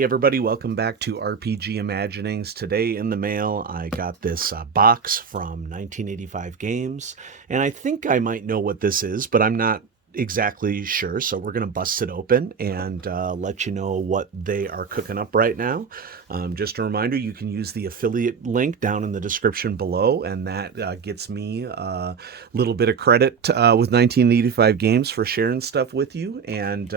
Hey everybody, welcome back to RPG Imaginings. Today in the mail, I got this box from 1985 Games, and I think I might know what this is, but I'm not exactly sure, so we're going to bust it open and let you know what they are cooking up right now. Just a reminder, you can use the affiliate link down in the description below, and that gets me a little bit of credit with 1985 Games for sharing stuff with you. And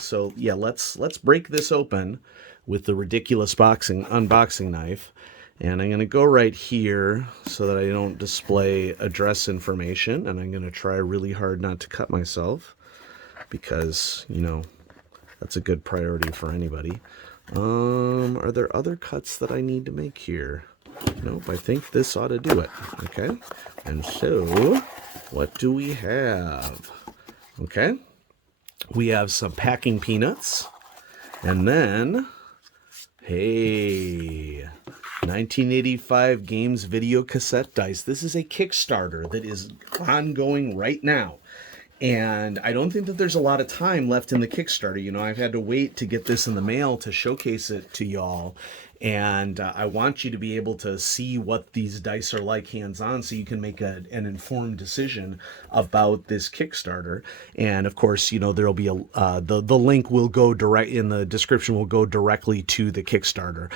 so yeah, let's break this open with the ridiculous unboxing knife. And I'm going to go right here so that I don't display address information. And I'm going to try really hard not to cut myself because, you know, that's a good priority for anybody. Are there other cuts that I need to make here? Nope, I think this ought to do it. Okay. And so, what do we have? Okay. We have some packing peanuts. And then, hey, 1985 Games video cassette dice. This is a Kickstarter that is ongoing right now. And I don't think that there's a lot of time left in the Kickstarter. You know, I've had to wait to get this in the mail to showcase it to y'all. And I want you to be able to see what these dice are like hands-on so you can make an informed decision about this Kickstarter. And of course, you know, there'll be the link will go direct in the description, will go directly to the Kickstarter.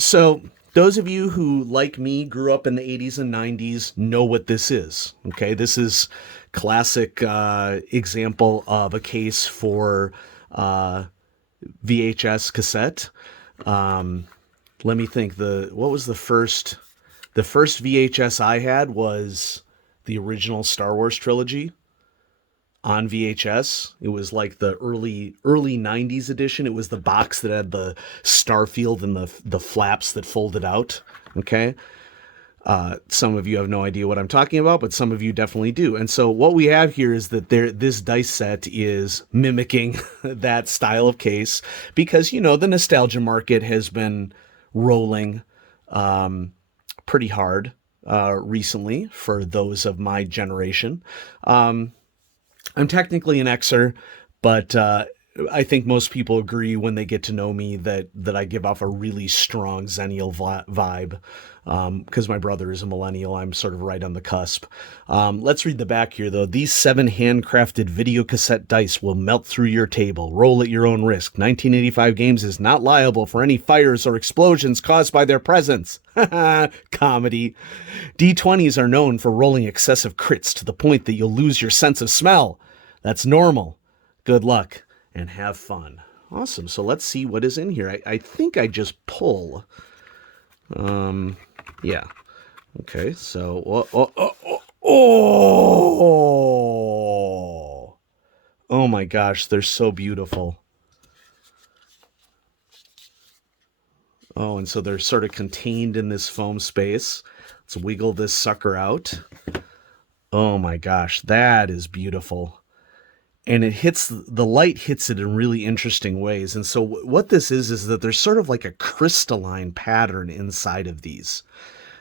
So those of you who, like me, grew up in the 80s and 90s know what this is. Okay, this is classic example of a case for VHS cassette. Let me think. What was the first VHS I had was the original Star Wars trilogy on VHS. It was like the early 90s edition. It was the box that had the Starfield and the flaps that folded out. Okay. Some of you have no idea what I'm talking about, but some of you definitely do. And so what we have here is that this dice set is mimicking that style of case because, you know, the nostalgia market has been rolling pretty hard recently for those of my generation. I'm technically an Xer, but I think most people agree when they get to know me that I give off a really strong Xennial vibe. Because my brother is a millennial, I'm sort of right on the cusp. Let's read the back here, though. These 7 handcrafted video cassette dice will melt through your table. Roll at your own risk. 1985 Games is not liable for any fires or explosions caused by their presence. Comedy. D20s are known for rolling excessive crits to the point that you'll lose your sense of smell. That's normal. Good luck and have fun. Awesome. So let's see what is in here. I think I just pull. Yeah. Okay, so oh my gosh, they're so beautiful. Oh, and so they're sort of contained in this foam space. Let's wiggle this sucker out. Oh my gosh, that is beautiful. And the light hits it in really interesting ways. And so what this is that there's sort of like a crystalline pattern inside of these.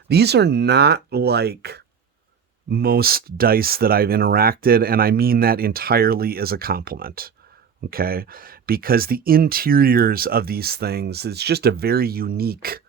These are not like most dice that I've interacted, and I mean that entirely as a compliment. Okay? Because the interiors of these things, it's just a very unique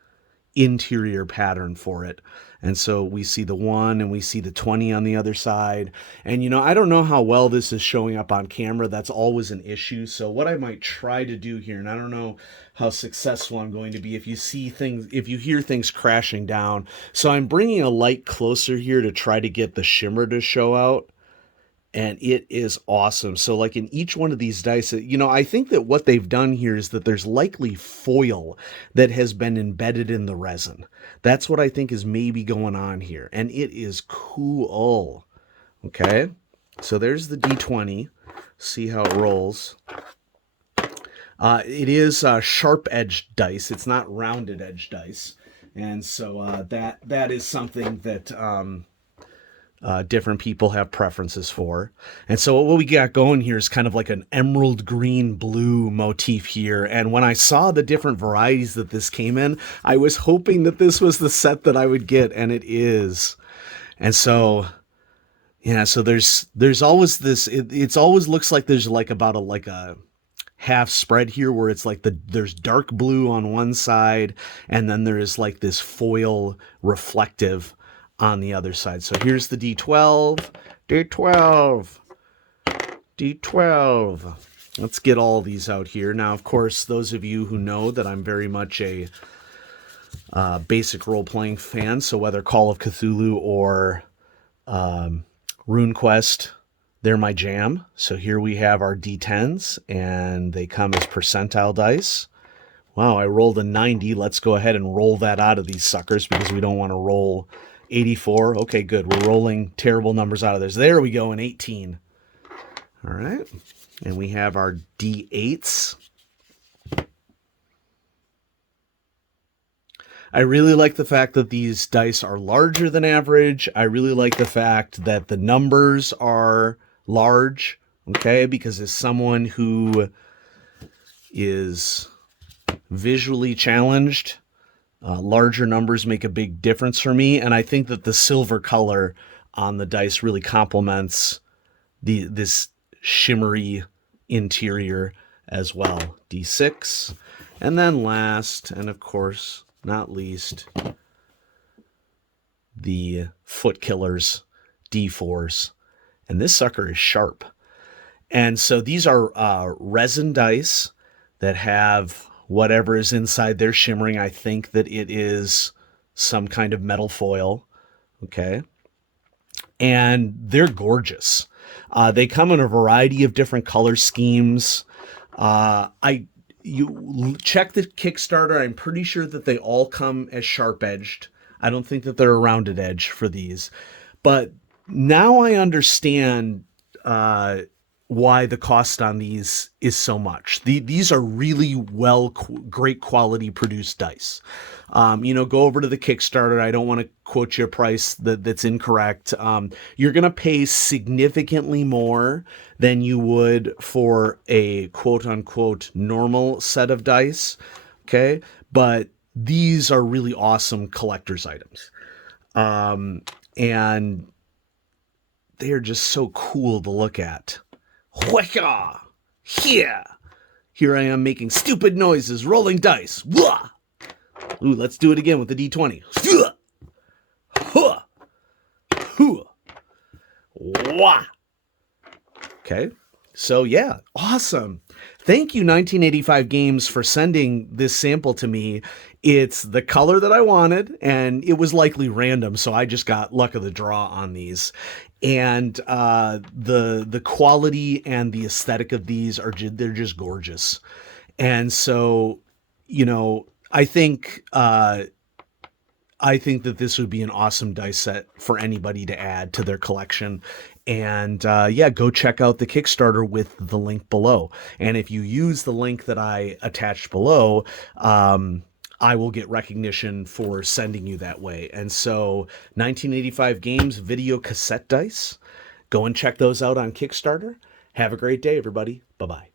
interior pattern for it. And so we see the 1 and we see the 20 on the other side. And, you know, I don't know how well this is showing up on camera. That's always an issue. So what I might try to do here, and I don't know how successful I'm going to be if you hear things crashing down. So I'm bringing a light closer here to try to get the shimmer to show out. And it is awesome. So like in each one of these dice, you know, I think that what they've done here is that there's likely foil that has been embedded in the resin. That's what I think is maybe going on here. And it is cool. Okay. So there's the D20. See how it rolls. It is sharp-edged dice. It's not rounded-edged dice. And so that is something that different people have preferences for. And so what we got going here is kind of like an emerald green blue motif here. And when I saw the different varieties that this came in, I was hoping that this was the set that I would get, and it is. And so, yeah, so there's always this, it's always looks like there's like about a half spread here where it's like there's dark blue on one side and then there is like this foil reflective on the other side. So here's the D12, D12, D12. Let's get all these out here. Now, of course, those of you who know that I'm very much a basic role-playing fan, so whether Call of Cthulhu or RuneQuest, they're my jam. So here we have our D10s, and they come as percentile dice. Wow, I rolled a 90. Let's go ahead and roll that out of these suckers because we don't want to roll 84. Okay, good. We're rolling terrible numbers out of this. There we go, an 18. All right. And we have our D8s. I really like the fact that these dice are larger than average. I really like the fact that the numbers are large, okay? Because as someone who is visually challenged, larger numbers make a big difference for me. And I think that the silver color on the dice really complements this shimmery interior as well. D6. And then last, and of course, not least, the Foot Killers D4s. And this sucker is sharp. And so these are resin dice that have whatever is inside their shimmering. I think that it is some kind of metal foil. Okay. And they're gorgeous. They come in a variety of different color schemes. You check the Kickstarter. I'm pretty sure that they all come as sharp edged. I don't think that they're a rounded edge for these. But now I understand why the cost on these is so much. These are really great quality produced dice. Go over to the Kickstarter. I don't want to quote you a price that's incorrect. You're going to pay significantly more than you would for a quote unquote normal set of dice. Okay. But these are really awesome collector's items. And they are just so cool to look at. Here I am making stupid noises, rolling dice. Ooh, let's do it again with the D20. Okay, so yeah, awesome. Thank you, 1985 Games, for sending this sample to me. It's the color that I wanted, and it was likely random, so I just got luck of the draw on these. And the quality and the aesthetic of these they're just gorgeous. And so, I think that this would be an awesome dice set for anybody to add to their collection. And go check out the Kickstarter with the link below. And if you use the link that I attached below, I will get recognition for sending you that way. And so 1985 Games video cassette dice, go and check those out on Kickstarter. Have a great day, everybody. Bye-bye.